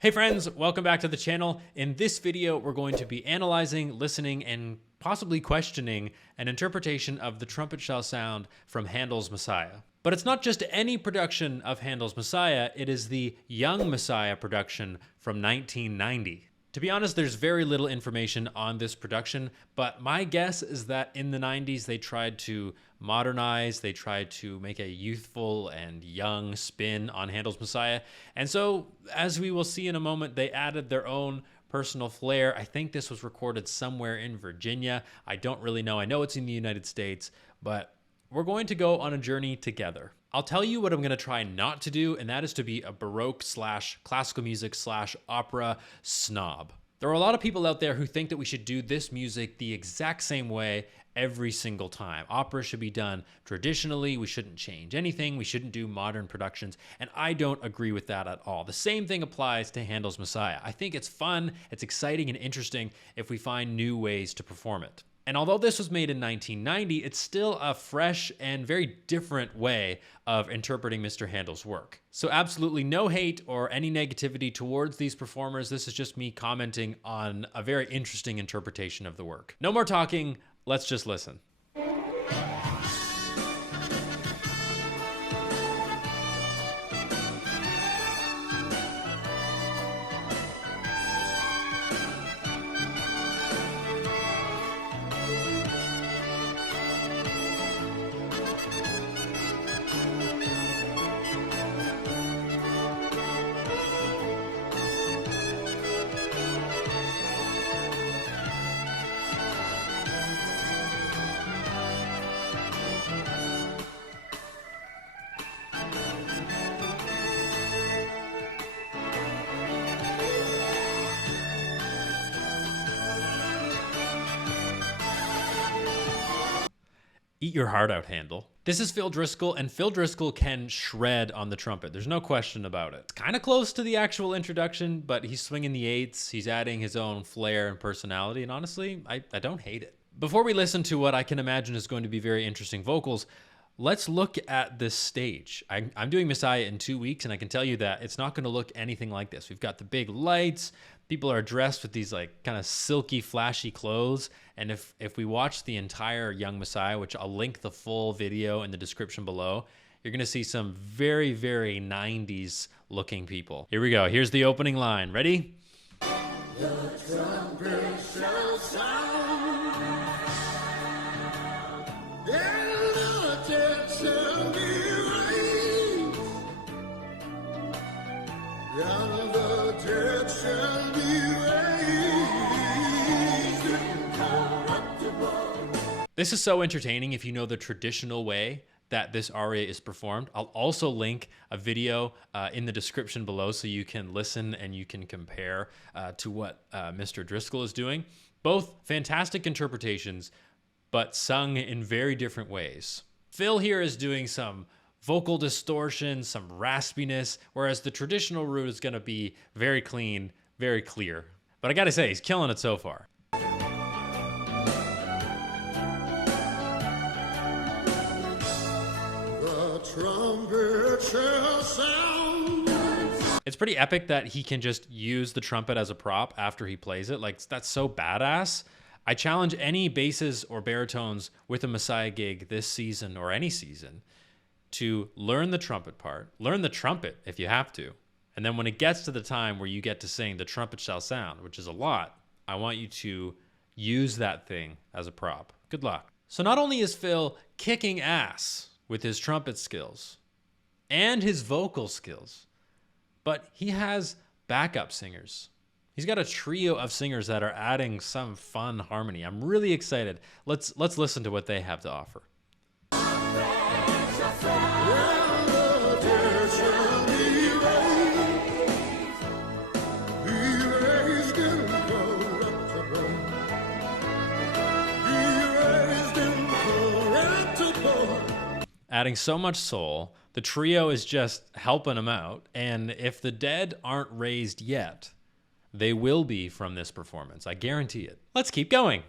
Hey friends, welcome back to the channel. In this video, we're going to be analyzing, listening, and possibly questioning an interpretation of the Trumpet Shall Sound from Handel's Messiah. But it's not just any production of Handel's Messiah, it is the Young Messiah production from 1990. To be honest, there's very little information on this production, but my guess is that in the 90s they tried to modernize, they tried to make a youthful and young spin on Handel's Messiah. And so, as we will see in a moment, they added their own personal flair. I think this was recorded somewhere in Virginia. I don't really know. I know it's in the United States, but we're going to go on a journey together. I'll tell you what I'm going to try not to do, and that is to be a Baroque / classical music / opera snob. There are a lot of people out there who think that we should do this music the exact same way every single time. Opera should be done traditionally. We shouldn't change anything. We shouldn't do modern productions. And I don't agree with that at all. The same thing applies to Handel's Messiah. I think it's fun, it's exciting and interesting if we find new ways to perform it. And although this was made in 1990, it's still a fresh and very different way of interpreting Mr. Handel's work. So absolutely no hate or any negativity towards these performers. This is just me commenting on a very interesting interpretation of the work. No more talking, let's just listen. Eat your heart out, Handel. This is Phil Driscoll, and Phil Driscoll can shred on the trumpet. There's no question about it. It's kind of close to the actual introduction, but he's swinging the eighths. He's adding his own flair and personality, and honestly, I don't hate it. Before we listen to what I can imagine is going to be very interesting vocals, let's look at this stage. I'm doing Messiah in 2 weeks, and I can tell you that it's not going to look anything like this. We've got the big lights. People are dressed with these like kind of silky, flashy clothes. And if we watch the entire Young Messiah, which I'll link the full video in the description below, you're going to see some very, very 90s looking people. Here we go. Here's the opening line. Ready? The trumpet shall sound. And the dead shall be raised. And the dead shall be raised incorruptible. This is so entertaining if you know the traditional way that this aria is performed. I'll also link a video in the description below so you can listen and you can compare to what Mr. Driscoll is doing. Both fantastic interpretations, but sung in very different ways. Phil here is doing some vocal distortion, some raspiness, whereas the traditional route is gonna be very clean, very clear. But I gotta say, he's killing it so far. Trumpet shall sound. It's pretty epic that he can just use the trumpet as a prop after he plays it. Like, that's so badass. I challenge any basses or baritones with a Messiah gig this season or any season to learn the trumpet part, learn the trumpet if you have to. And then when it gets to the time where you get to sing the trumpet shall sound, which is a lot, I want you to use that thing as a prop. Good luck. So not only is Phil kicking ass with his trumpet skills and his vocal skills, but he has backup singers. He's got a trio of singers that are adding some fun harmony. I'm really excited. Let's listen to what they have to offer. Adding so much soul, the trio is just helping him out, and if the dead aren't raised yet, they will be from this performance. I guarantee it. Let's keep going.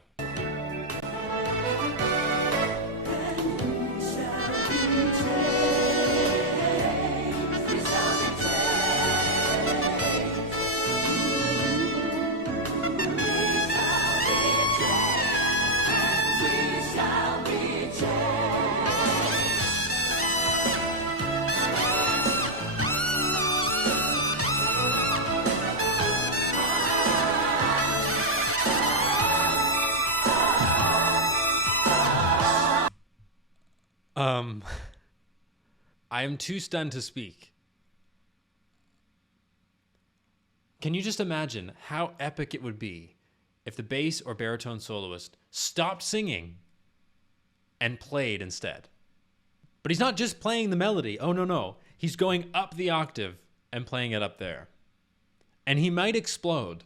I am too stunned to speak. Can you just imagine how epic it would be if the bass or baritone soloist stopped singing and played instead? But he's not just playing the melody. Oh, no. He's going up the octave and playing it up there. And he might explode.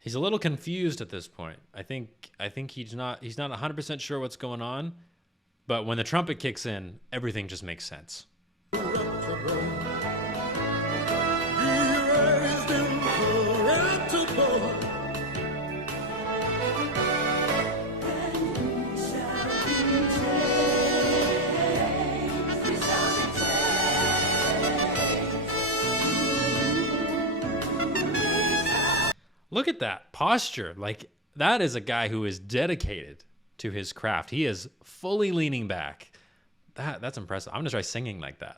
He's a little confused at this point. I think he's not 100% sure what's going on, but when the trumpet kicks in, everything just makes sense. Look at that posture. Like, that is a guy who is dedicated to his craft. He is fully leaning back. That's impressive. I'm going to try singing like that.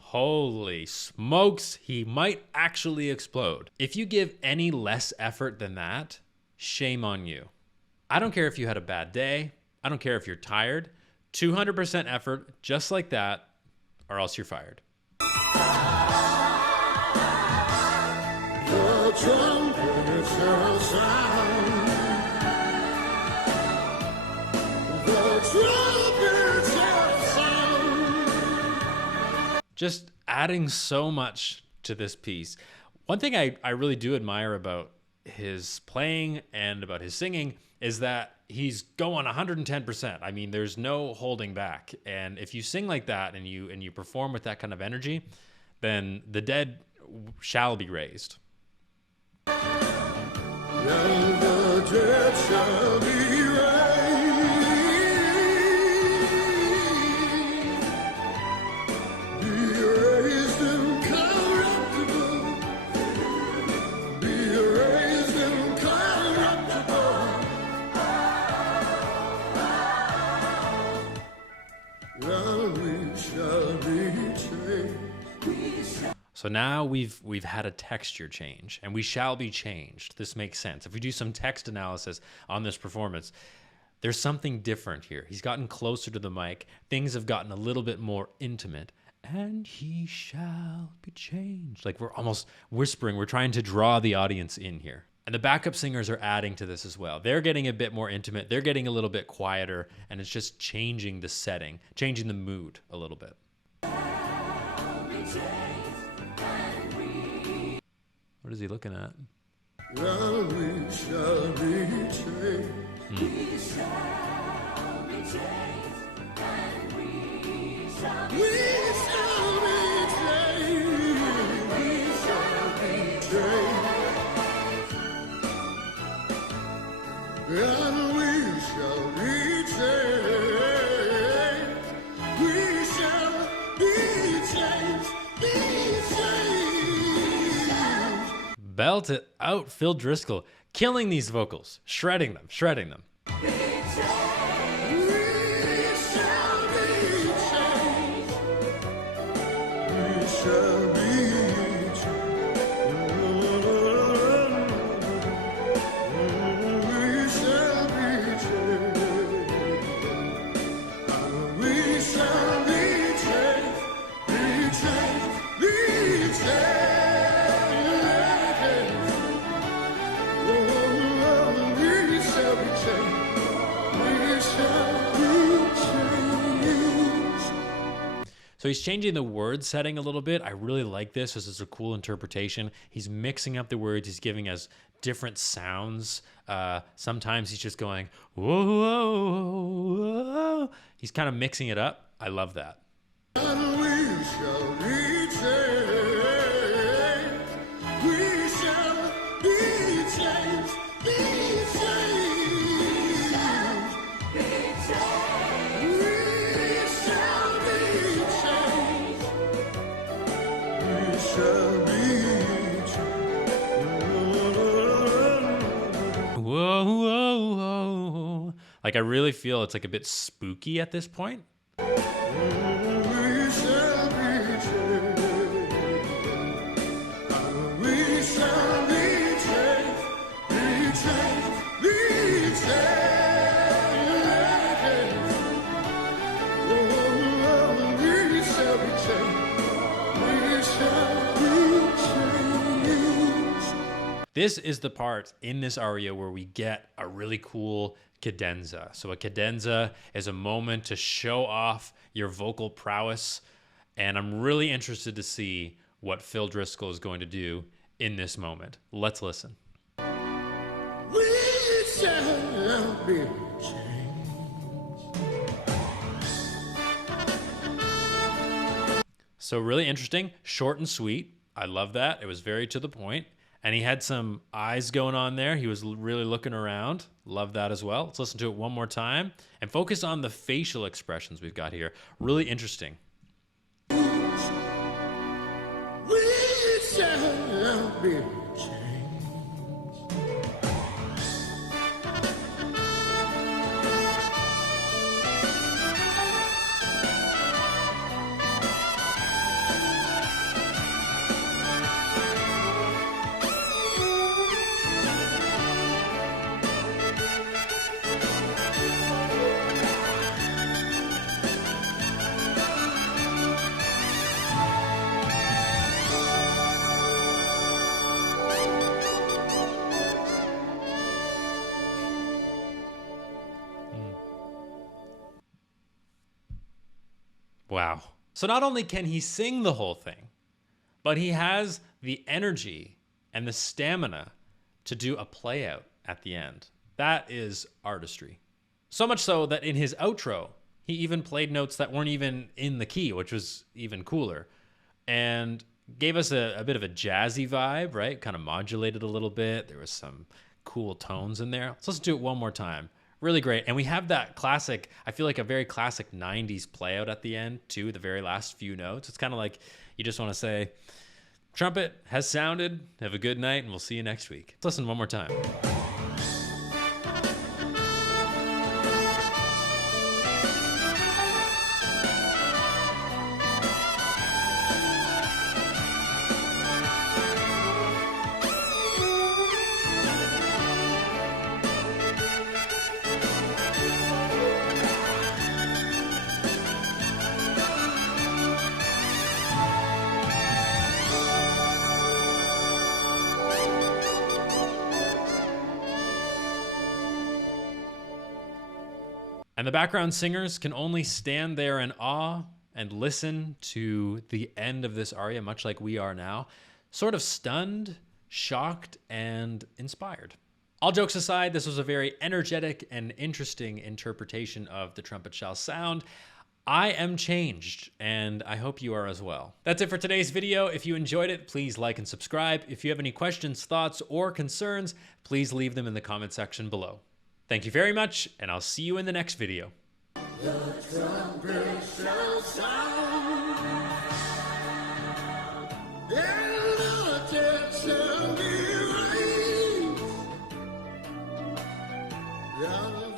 Holy smokes, he might actually explode. If you give any less effort than that, shame on you. I don't care if you had a bad day. I don't care if you're tired. 200% effort, just like that, or else you're fired. The trumpet shall sound. The trumpet shall sound. Just adding so much to this piece. One thing I really do admire about his playing and about his singing is that he's going 110%. I mean, there's no holding back. And if you sing like that and you perform with that kind of energy, then the dead shall be raised. And the dead shall be raised. So now we've had a texture change, and we shall be changed. This makes sense. If we do some text analysis on this performance, there's something different here. He's gotten closer to the mic. Things have gotten a little bit more intimate. And he shall be changed. Like, we're almost whispering. We're trying to draw the audience in here. And the backup singers are adding to this as well. They're getting a bit more intimate. They're getting a little bit quieter, and it's just changing the setting, changing the mood a little bit. What is he looking at? Well, we shall be changed. We shall be changed. And we shall be changed. We shall be changed. And we shall be changed. We shall be changed. Be changed. Belt it out, Phil Driscoll, killing these vocals, shredding them. We shall be So he's changing the word setting a little bit. I really like this. This is a cool interpretation. He's mixing up the words. He's giving us different sounds. Sometimes he's just going, whoa, whoa, whoa. He's kind of mixing it up. I love that. And we shall be changed. We shall be changed. Be changed. Be changed. We shall be changed. We shall be changed. oh. Like, I really feel it's like a bit spooky at this point. This is the part in this aria where we get a really cool cadenza. So a cadenza is a moment to show off your vocal prowess, and I'm really interested to see what Phil Driscoll is going to do in this moment. Let's listen. We shall be changed. So really interesting, short and sweet. I love that. It was very to the point. And he had some eyes going on there. He was really looking around. Love that as well. Let's listen to it one more time and focus on the facial expressions we've got here. Really interesting. We shall be changed. Wow. So not only can he sing the whole thing, but he has the energy and the stamina to do a play out at the end. That is artistry. So much so that in his outro, he even played notes that weren't even in the key, which was even cooler, and gave us a bit of a jazzy vibe, right? Kind of modulated a little bit. There was some cool tones in there. Let's listen to it one more time. Really great. And we have that classic, I feel like a very classic 90s play out at the end too, the very last few notes. It's kind of like you just want to say, trumpet has sounded, have a good night, and we'll see you next week. Let's listen one more time. And the background singers can only stand there in awe and listen to the end of this aria, much like we are now, sort of stunned, shocked, and inspired. All jokes aside, this was a very energetic and interesting interpretation of The Trumpet Shall Sound. I am changed, and I hope you are as well. That's it for today's video. If you enjoyed it, please like and subscribe. If you have any questions, thoughts, or concerns, please leave them in the comment section below. Thank you very much, and I'll see you in the next video. The trumpet shall sound, and the dead shall be raised.